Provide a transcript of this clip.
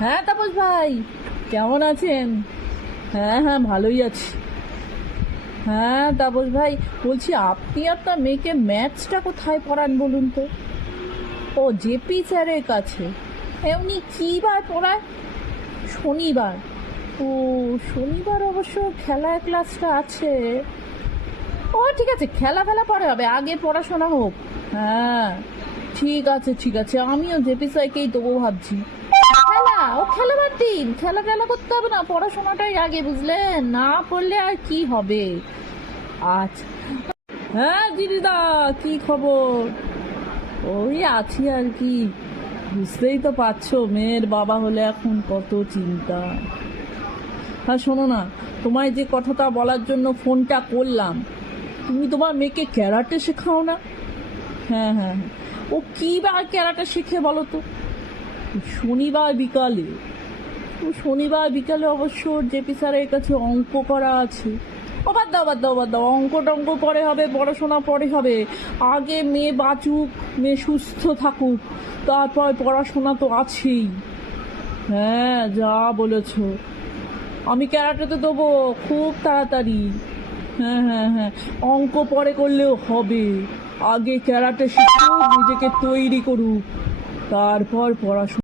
হ্যাঁ তাপস ভাই, কেমন আছেন? হ্যাঁ হ্যাঁ, ভালোই আছি। হ্যাঁ তাপস ভাই, বলছি আপনি আপনার মেয়েকে ম্যাথসটা কোথায় পড়ান বলুন তো? ও, জেপি স্যারের কাছে। এমনি কী বার পড়ায়? শনিবার? ও, শনিবার অবশ্য খেলার ক্লাসটা আছে। ও ঠিক আছে, খেলা ফেলা পরে হবে, আগে পড়াশোনা হোক। হ্যাঁ ঠিক আছে ঠিক আছে, আমিও জেপি স্যারকেই দেবো ভাবছি। খেলা, ও খেলাবার দিন, খেলা টেলা করতে হবে না, পড়াশোনাটাই আগে, বুঝলেন? না পড়লে আর কি হবে। আচ্ছা। হ্যাঁ দিদিদা, কি খবর? ওই আছি আর কি। বুঝতেই তো পারছো, মেয়ের বাবা হলে এখন কত চিন্তা। হ্যাঁ শোনো না, তোমায় যে কথাটা বলার জন্য ফোনটা করলাম, তুমি তোমার মেয়েকে ক্যারাটে শেখাও না? হ্যাঁ হ্যাঁ হ্যাঁ। ও কি বা ক্যারাটে শিখে বলো তো? শনিবার বিকালে। তো শনিবার বিকালে অবশ্য জেপি স্যারের কাছে অঙ্ক করা আছে। ও বাদ দাও বাদ দাও বাদ দাও, অঙ্ক টঙ্ক পরে হবে, পড়াশোনা পরে হবে। আগে মেয়ে বাঁচুক, মেয়ে সুস্থ থাকুক, তারপর পড়াশোনা তো আছেই। হ্যাঁ যা বলেছ। আমি ক্যারাটেতে দেবো খুব তাড়াতাড়ি। হ্যাঁ হ্যাঁ হ্যাঁ, অঙ্ক পরে করলেও হবে। আগে ক্যারাটে শিখুক, নিজেকে তৈরি করুক, তারপর পড়াশোনা।